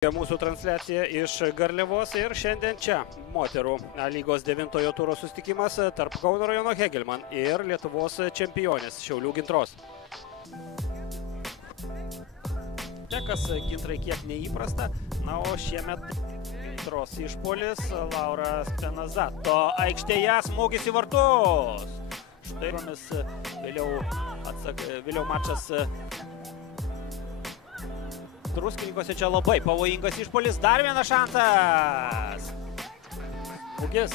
Mūsų transliacija iš Garliavos ir šiandien čia moterų lygos 9-ojo turo susitikimas tarp Kauno rajono Hegelman ir Lietuvos čempionės Šiaulių Gintros. Tekas Gintrai kiek neįprasta, na o šiemet Gintros išpuolis Laura Spenazato aikštėje smūgis į vartus. Štai vėliau mačas Druskininkose čia labai pavojingas išpuolis, dar vienas šansas. Smūgis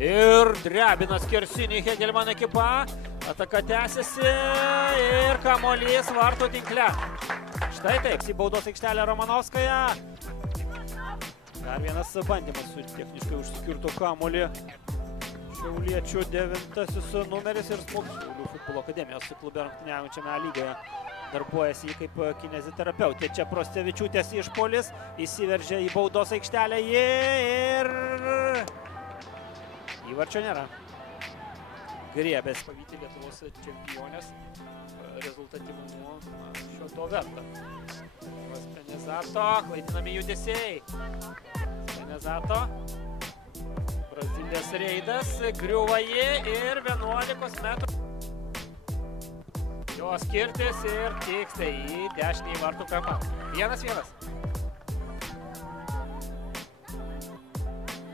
ir drebina skersinį Hegelman ekipa. Ataka tęsiasi ir kamuolys vartų tinkle. Štai taip, į baudos aikštelę Romanovskaja. Dar vienas bandymas su techniškai užsikirtų kamuolį. Šiauliečių 9-asis numeris ir smūgis Šiaulių futbolo akademijos klube rungtyniaujančiame lygoje. Darbuojasi jį kaip kineziterapeutė. Čia Prostevičiūtės išpuolis, įsiveržia į baudos aikštelę ir įvarčio nėra. Griebės pavyti Lietuvos čempionės rezultatyvumu šio to verta. Spenazato, klaidinami judesiai. Spenazato, Brazilės reidas, griuva jį ir 11 metrų. Jos kirtis ir tiksta į dešinį vartų kampą. 1-1.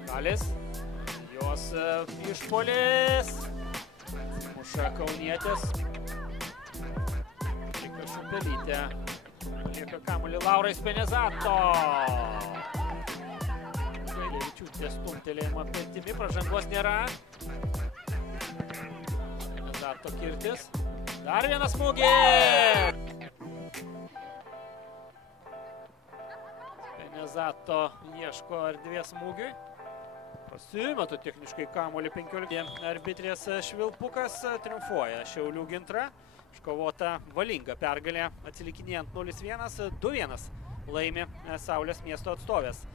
Kalis. Jos išpuolis. Muša kaunietės. Lieka Šumpelytė. Lieka kamuolį Laurai Spenazato. Gailėvičiūtės stumtelėjimo pentimi. Pražangos nėra. Spenazato kirtis. Dar vienas smūgis. Spenazato ieško erdvės smūgiui. Pasimeta techniškai kamuolį 15. Arbitrės Švilpukas triumfuoja Šiaulių Gintra. Iškovota valinga pergalė atsilikinėjant 0-1, 2-1 laimi Saulės miesto atstovės.